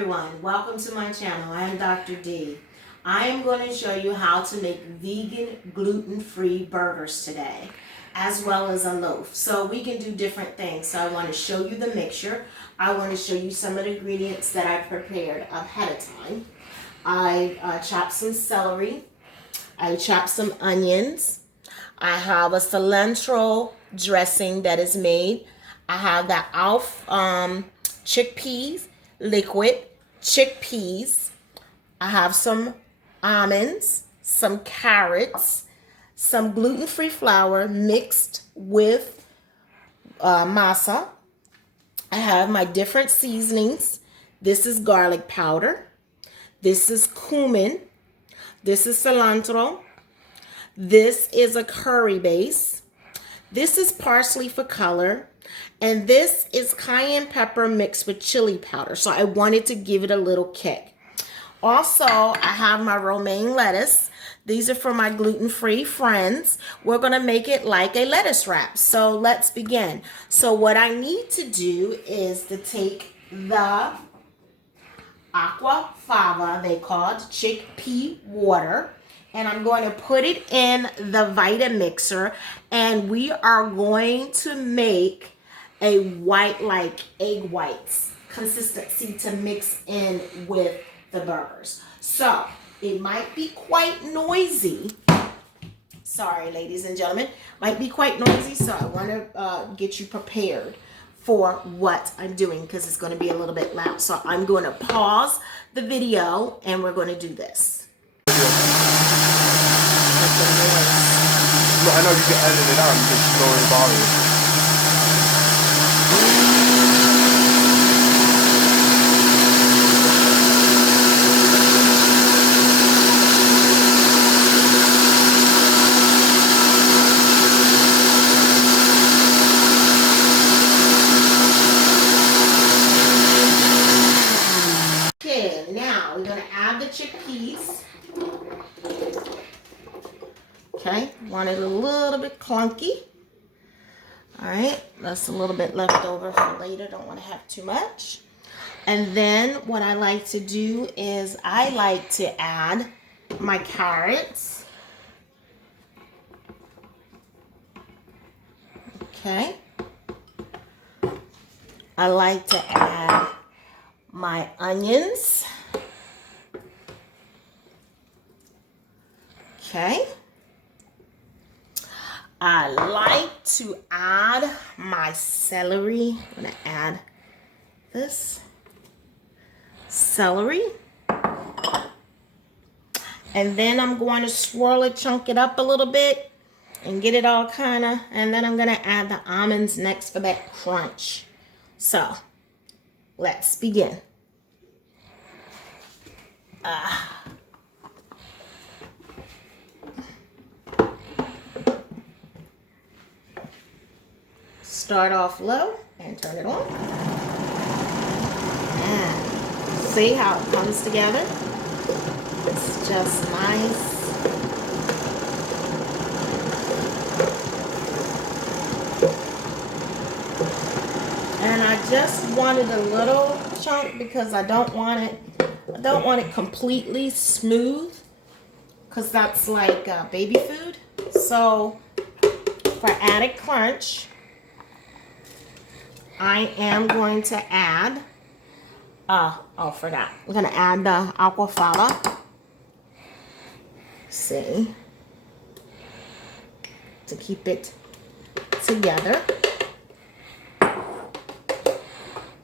everyone, welcome to my channel. I am Dr. D. I am going to show you how to make vegan gluten-free burgers today, as well as a loaf. So we can do different things. So I want to show you the mixture. I want to show you some of the ingredients that I prepared ahead of time. I chopped some celery. I chopped some onions. I have a cilantro dressing that is made. I have the chickpeas, liquid chickpeas. I have some almonds, some carrots, some gluten-free flour mixed with masa. I have my different seasonings. This is garlic powder. This is cumin. This is cilantro. This is a curry base. This is parsley for color. And this is cayenne pepper mixed with chili powder. So I wanted to give it a little kick. Also, I have my romaine lettuce. These are for my gluten-free friends. We're going to make it like a lettuce wrap. So let's begin. So what I need to do is to take the aqua fava, they call it chickpea water, and I'm going to put it in the Vita mixer, and we are going to make a white, like egg whites consistency to mix in with the burgers. So it might be quite noisy. Sorry, ladies and gentlemen, might be quite noisy. So I want to get you prepared for what I'm doing because it's going to be a little bit loud. So I'm going to pause the video and we're going to do this. No, I know you can edit it out. You just lower the volume. Okay, now we're going to add the chickpeas. Okay, want it a little bit clunky. All right, that's a little bit left over for later. Don't want to have too much. And then what I like to do is I like to add my carrots. Okay. I like to add my onions. Okay. I like to add my celery. I'm going to add this celery. And then I'm going to swirl it, chunk it up a little bit and get it all kind of, and then I'm going to add the almonds next for that crunch. So let's begin. Start off low and turn it on. And see how it comes together? It's just nice. And I just wanted a little chunk because I don't want it completely smooth because that's like baby food. So for added crunch, I am going to add, forgot. I'm going to add the aqua fava. See, to keep it together.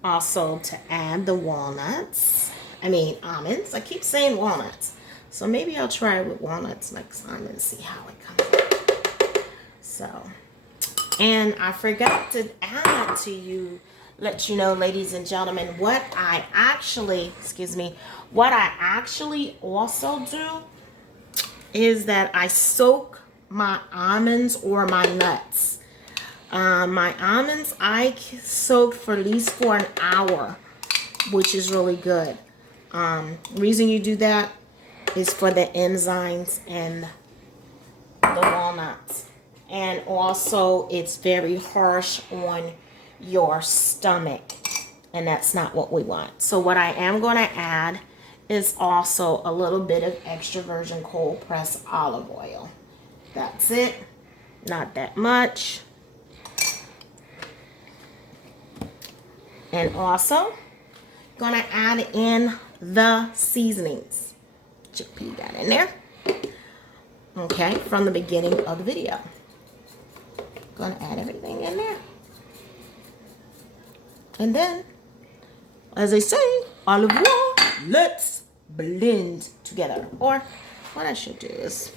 Also to add the almonds. I keep saying walnuts. So maybe I'll try it with walnuts next time and see how it comes out. So, and I forgot to add to you, let you know, ladies and gentlemen, what I actually also do is that I soak my almonds or my nuts. My almonds I soak for at least for an hour, which is really good. Reason you do that is for the enzymes and the walnuts. And also it's very harsh on your stomach. and that's not what we want. So what I am going to add is also a little bit of extra virgin cold pressed olive oil. That's it. Not that much. And also going to add in the seasonings. Chickpea got in there. Okay, from the beginning of the video. Going to add everything in there. And then, as they say, au revoir, let's blend together. Or what I should do is,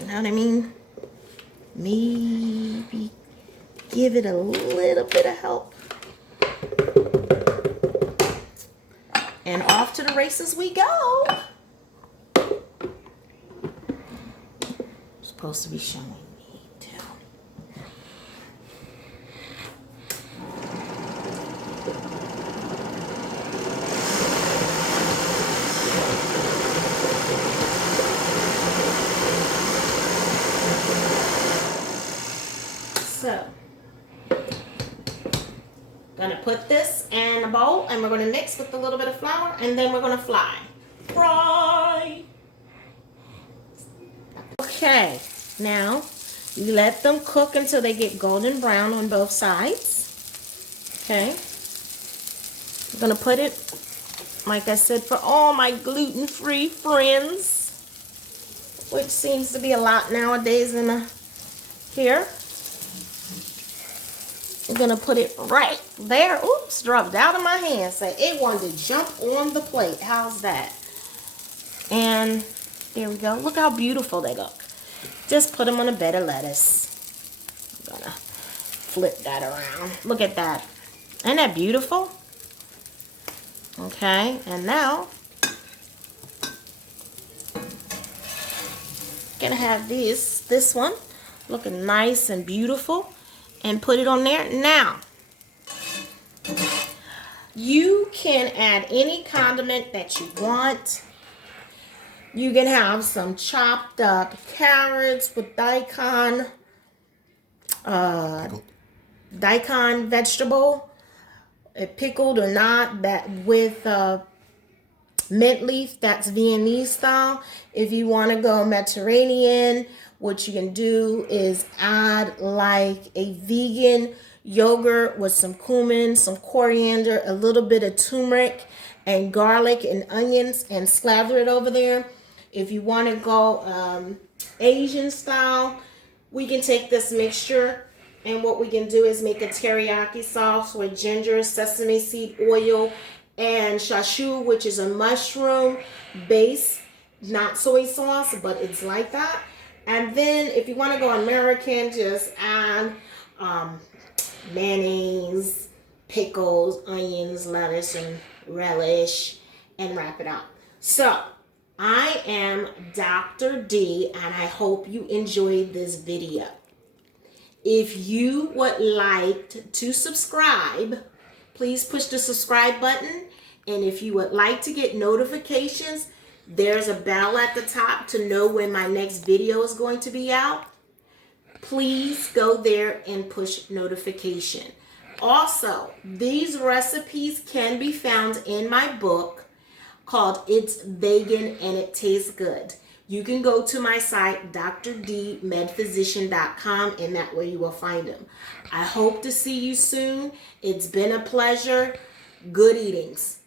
you know what I mean? Maybe give it a little bit of help. And off to the races we go. Supposed to be showing me too. So, gonna put this in a bowl and we're gonna mix with a little bit of flour and then we're gonna fry. Okay, now you let them cook until they get golden brown on both sides. Okay, I'm gonna put it, like I said, for all my gluten-free friends, which seems to be a lot nowadays here. I'm gonna put it right there. Oops, dropped out of my hand. Say it wanted to jump on the plate. How's that? And there we go. Look how beautiful they look. Just put them on a bed of lettuce. I'm gonna flip that around. Look at that. Isn't that beautiful? Okay, and now gonna have this one looking nice and beautiful. And put it on there. Now, you can add any condiment that you want. You can have some chopped up carrots with daikon vegetable, pickled or not, that with mint leaf, that's Viennese style. If you want to go Mediterranean, what you can do is add like a vegan yogurt with some cumin, some coriander, a little bit of turmeric and garlic and onions and slather it over there. If you want to go Asian style, we can take this mixture and what we can do is make a teriyaki sauce with ginger, sesame seed oil, and shashu, which is a mushroom base, not soy sauce, but it's like that. And then if you want to go American, just add mayonnaise, pickles, onions, lettuce, and relish, and wrap it up. So, I am Dr. D, and I hope you enjoyed this video. If you would like to subscribe, please push the subscribe button. And if you would like to get notifications, there's a bell at the top to know when my next video is going to be out. Please go there and push notification. Also, these recipes can be found in my book called It's Vegan and It Tastes Good. You can go to my site, drdmedphysician.com, and that way you will find them. I hope to see you soon. It's been a pleasure. Good eatings.